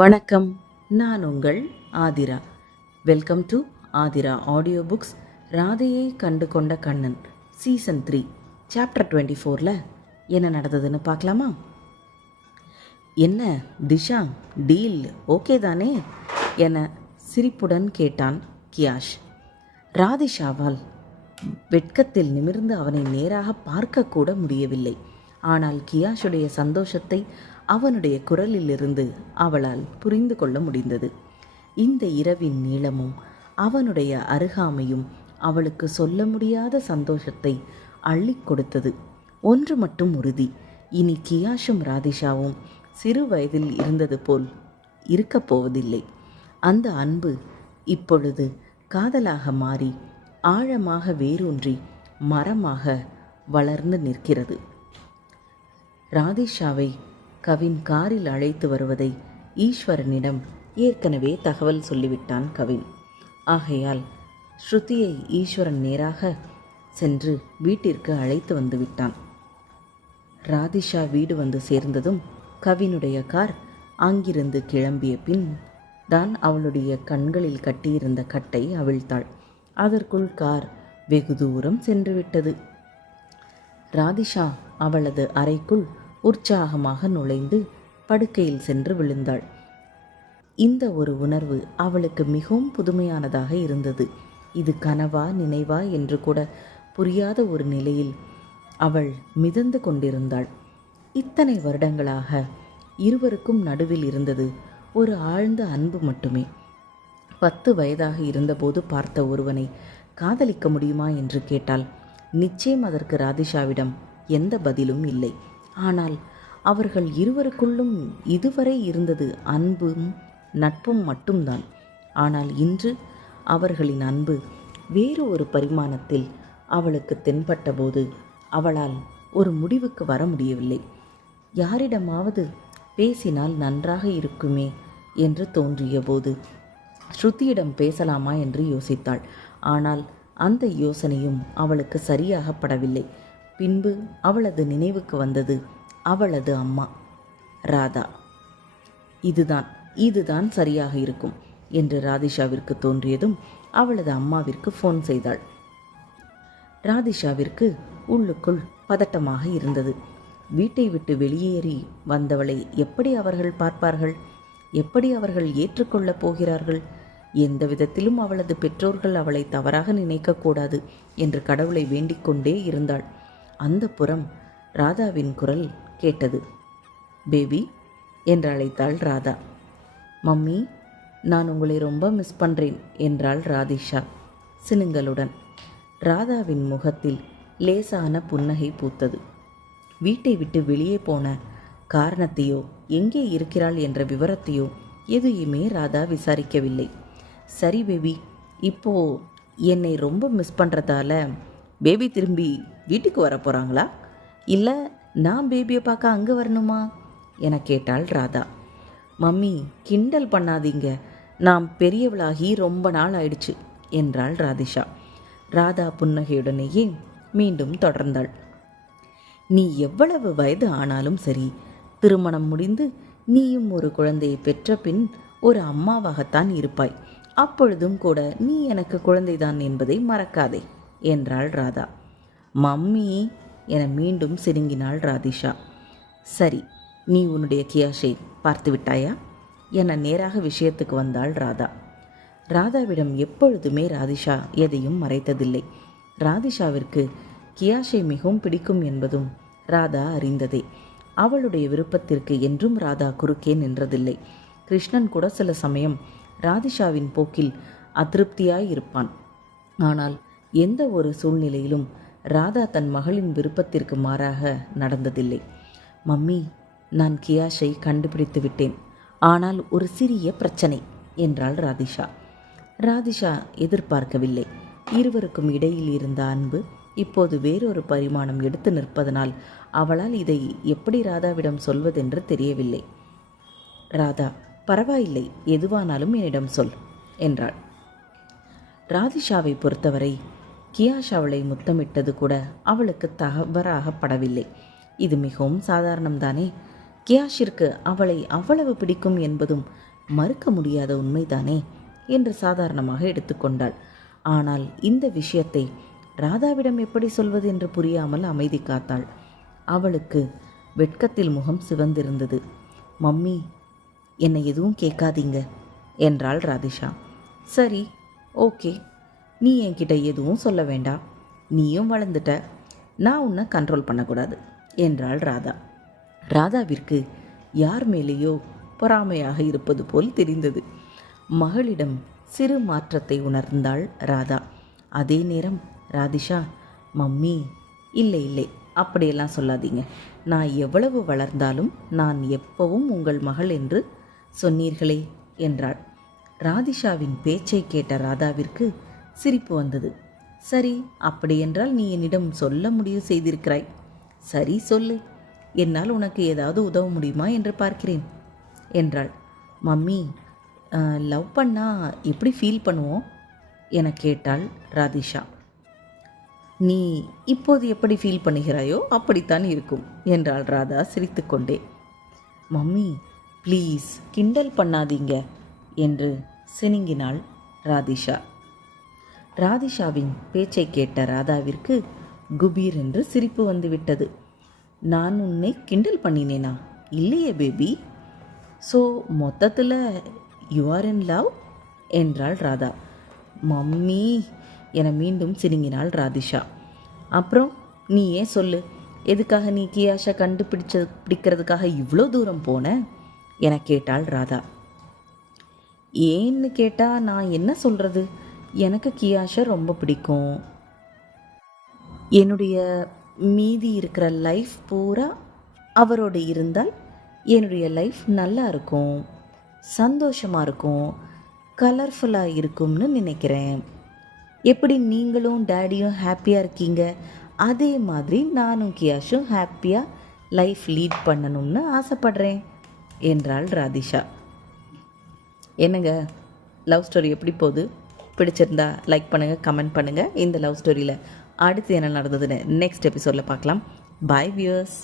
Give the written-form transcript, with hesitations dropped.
வணக்கம். நான் உங்கள் Aathira. Welcome to Aathira audio books. ராதையை கண்டு கொண்ட கண்ணன் சீசன் 3 சாப்டர் 24ல் என்ன நடந்ததுன்னு பார்க்கலாமா? என்ன திஷா, டீல் ஓகே தானே என சிரிப்புடன் கேட்டான் கியாஷ். ராதிஷாவால் வெட்கத்தில் நிமிர்ந்து அவனை நேராக பார்க்கக்கூட முடியவில்லை. ஆனால் கியாஷுடைய சந்தோஷத்தை அவனுடைய குரலிலிருந்து அவளால் புரிந்து கொள்ள முடிந்தது. இந்த இரவின் நீளமும் அவனுடைய அருகாமையும் அவளுக்கு சொல்ல முடியாத சந்தோஷத்தை அள்ளி கொடுத்தது. ஒன்று மட்டும் உறுதி, இனி கியாஷும் ராதிஷாவும் சிறு வயதில் இருந்தது போல் இருக்கப் போவதில்லை. அந்த அன்பு இப்பொழுது காதலாக மாறி ஆழமாக வேரூன்றி மரமாக வளர்ந்து நிற்கிறது. ராதிஷாவை கவின் காரில் அழைத்து வருவதை ஈஸ்வரனிடம் ஏற்கனவே தகவல் சொல்லிவிட்டான் கவின். ஆகையால் ஸ்ருதியை ஈஸ்வரன் நேராக சென்று வீட்டிற்கு அழைத்து வந்து விட்டான். ராதிஷா வீடு வந்து சேர்ந்ததும் கவினுடைய கார் அங்கிருந்து கிளம்பிய பின் தான் அவளுடைய கண்களில் கட்டியிருந்த கட்டை அவிழ்த்தாள். அதற்குள் கார் வெகு தூரம் சென்று விட்டது. ராதிஷா அவளது அறைக்குள் உற்சாகமாக நுழைந்து படுக்கையில் சென்று விழுந்தாள். இந்த ஒரு உணர்வு அவளுக்கு மிகவும் புதுமையானதாக இருந்தது. இது கனவா நினைவா என்று கூட புரியாத ஒரு நிலையில் அவள் மிதந்து கொண்டிருந்தாள். இத்தனை வருடங்களாக இருவருக்கும் நடுவில் இருந்தது ஒரு ஆழ்ந்த அன்பு மட்டுமே. 10 வயதாக இருந்தபோது பார்த்த ஒருவனை காதலிக்க முடியுமா என்று கேட்டால் நிச்சயம் அதற்கு ராதிஷாவிடம் எந்த பதிலும் இல்லை. ஆனால் அவர்கள் இருவருக்குள்ளும் இதுவரை இருந்தது அன்பும் நட்பும் மட்டும்தான். ஆனால் இன்று அவர்களின் அன்பு வேறு ஒரு பரிமாணத்தில் அவளுக்கு தென்பட்ட போது அவளால் ஒரு முடிவுக்கு வர முடியவில்லை. யாரிடமாவது பேசினால் நன்றாக இருக்குமே என்று தோன்றிய போது ஸ்ருதியிடம் பேசலாமா என்று யோசித்தாள். ஆனால் அந்த யோசனையும் அவளுக்கு சரியாக படவில்லை. பின்பு அவளது நினைவுக்கு வந்தது அவளது அம்மா ராதா. இதுதான் சரியாக இருக்கும் என்று ராதிஷாவிற்கு தோன்றியதும் அவளது அம்மாவிற்கு ஃபோன் செய்தாள். ராதிஷாவிற்கு உள்ளுக்குள் பதட்டமாக இருந்தது. வீட்டை விட்டு வெளியேறி வந்தவளை எப்படி அவர்கள் பார்ப்பார்கள்? எப்படி அவர்கள் ஏற்றுக்கொள்ளப் போகிறார்கள்? எந்த விதத்திலும் அவளது பெற்றோர்கள் அவளை தவறாக நினைக்கக்கூடாது என்று கடவுளை வேண்டிக் கொண்டே இருந்தாள். அந்த புறம் ராதாவின் குரல் கேட்டது. பேபி என்று அழைத்தாள் ராதா. மம்மி, நான் உங்களை ரொம்ப மிஸ் பண்ணுறேன் என்றாள் ராதிஷா சினுங்களுடன். ராதாவின் முகத்தில் லேசான புன்னகை பூத்தது. வீட்டை விட்டு வெளியே போன காரணத்தையோ எங்கே இருக்கிறாள் என்ற விவரத்தையோ எதையுமே ராதா விசாரிக்கவில்லை. சரி பேபி, இப்போ என்னை ரொம்ப மிஸ் பண்ணுறதால பேபி திரும்பி வீட்டுக்கு வர போகிறாங்களா, இல்லை நான் பேபியை பார்க்க அங்கே வரணுமா என கேட்டாள் ராதா. மம்மி, கிண்டல் பண்ணாதீங்க, நான் பெரியவளாகி ரொம்ப நாள் ஆயிடுச்சு என்றாள் ராதிஷா. ராதா புன்னகையுடனேயே மீண்டும் தொடர்ந்தாள். நீ எவ்வளவு வயது ஆனாலும் சரி, திருமணம் முடிந்து நீயும் ஒரு குழந்தையை பெற்ற பின் ஒரு அம்மாவாகத்தான் இருப்பாய். அப்பொழுதும் கூட நீ எனக்கு குழந்தைதான் என்பதை மறக்காதே என்றாள் ராதா. மம்மி என மீண்டும் சினுங்கினாள் ராதிஷா. சரி, நீ உன்னுடைய கியாஷை பார்த்து விட்டாயா என நேராக விஷயத்துக்கு வந்தாள் ராதா. ராதாவிடம் எப்பொழுதுமே ராதிஷா எதையும் மறைத்ததில்லை. ராதிஷாவிற்கு கியாஷை மிகவும் பிடிக்கும் என்பதும் ராதா அறிந்ததே. அவளுடைய விருப்பத்திற்கு என்றும் ராதா குறுக்கே நின்றதில்லை. கிருஷ்ணன் கூட சில சமயம் ராதிஷாவின் போக்கில் அதிருப்தியாயிருப்பான். ஆனால் எந்த ஒரு சூழ்நிலையிலும் ராதா தன் மகளின் விருப்பத்திற்கு மாறாக நடந்ததில்லை. மம்மி, நான் கியாஷை கண்டுபிடித்து விட்டேன். ஆனால் ஒரு சிறிய பிரச்சனை என்றாள் ராதிஷா. ராதிஷா எதிர்பார்க்கவில்லை. இருவருக்கும் இடையில் இருந்த அன்பு இப்போது வேறொரு பரிமாணம் எடுத்து நிற்பதனால் அவளால் இதை எப்படி ராதாவிடம் சொல்வதென்று தெரியவில்லை. ராதா, பரவாயில்லை, எதுவானாலும் என்னிடம் சொல் என்றாள். ராதிஷாவை பொறுத்தவரை கியாஷ் அவளை முத்தமிட்டது கூட அவளுக்கு தவறாக படவில்லை. இது மிகவும் சாதாரணம்தானே. கியாஷிற்கு அவளை அவ்வளவு பிடிக்கும் என்பதும் மறுக்க முடியாத உண்மைதானே என்று சாதாரணமாக எடுத்துக்கொண்டாள். ஆனால் இந்த விஷயத்தை ராதாவிடம் எப்படி சொல்வது என்று புரியாமல் அமைதி காத்தாள். அவளுக்கு வெட்கத்தில் முகம் சிவந்திருந்தது. மம்மி, என்னை எதுவும் கேட்காதீங்க என்றாள் ராதிஷா. சரி, ஓகே, நீ என்கிட்ட எதுவும் சொல்ல வேண்டாம். நீயும் வளர்ந்துட்ட, நான் உன்னை கண்ட்ரோல் பண்ணக்கூடாது என்றாள் ராதா. ராதாவிற்கு யார் மேலேயோ பொறாமையாக இருப்பது போல் தெரிந்தது. மகளிடம் சிறு மாற்றத்தை உணர்ந்தாள் ராதா. அதே நேரம் ராதிஷா, மம்மி, இல்லை இல்லை, அப்படியெல்லாம் சொல்லாதீங்க. நான் எவ்வளவு வளர்ந்தாலும் நான் எப்பவும் உங்கள் மகள் என்று சொன்னீர்களே என்றாள். ராதிஷாவின் பேச்சை கேட்ட ராதாவிற்கு சிரிப்பு வந்தது. சரி, அப்படியென்றால் நீ என்னிடம் சொல்ல முடிவு செய்திருக்கிறாய். சரி, சொல்லு. என்னால் உனக்கு ஏதாவது உதவ முடியுமா என்று பார்க்கிறேன் என்றாள். மம்மி, லவ் பண்ணால் எப்படி ஃபீல் பண்ணுவோம் என கேட்டாள் ராதிஷா. நீ இப்போது எப்படி ஃபீல் பண்ணுகிறாயோ அப்படித்தான் இருக்கும் என்றாள் ராதா சிரித்துக்கொண்டே. மம்மி, ப்ளீஸ் கிண்டல் பண்ணாதீங்க என்று சினுங்கினாள் ராதிஷா. ராதிஷாவின் பேச்சை கேட்ட ராதாவிற்கு குபீர் என்று சிரிப்பு வந்துவிட்டது. நான் உன்னை கிண்டல் பண்ணினேனா? இல்லையே பேபி. ஸோ மொத்தத்தில் யூ ஆர் இன் லவ் என்றாள் ராதா. மம்மி என மீண்டும் சினுங்கினாள் ராதிஷா. அப்புறம் நீ ஏன் சொல்லு, எதுக்காக நீ கியாஷை பிடிக்கிறதுக்காக இவ்வளோ தூரம் போன என கேட்டாள் ராதா. ஏன்னு கேட்டால் நான் என்ன சொல்கிறது, எனக்கு கியாஷை ரொம்ப பிடிக்கும். என்னுடைய மீதி இருக்கிற லைஃப் பூரா அவரோடு இருந்தால் என்னுடைய லைஃப் நல்லா இருக்கும், சந்தோஷமாக இருக்கும், கலர்ஃபுல்லாக இருக்கும்னு நினைக்கிறேன். எப்படி நீங்களும் டேடியும் ஹாப்பியாக இருக்கீங்க, அதே மாதிரி நானும் கியாஷும் ஹாப்பியாக லைஃப் லீட் பண்ணணும்னு ஆசைப்படுறேன் என்றாள் ராதிஷா. என்னங்க, லவ் ஸ்டோரி எப்படி போகுது? பிடிச்சிருந்தா லைக் பண்ணுங்கள், கமெண்ட் பண்ணுங்கள். இந்த லவ் ஸ்டோரியில் அடுத்து என்ன நடந்ததுன்னு நெக்ஸ்ட் எபிசோடில் பார்க்கலாம். பாய் வியூவர்ஸ்.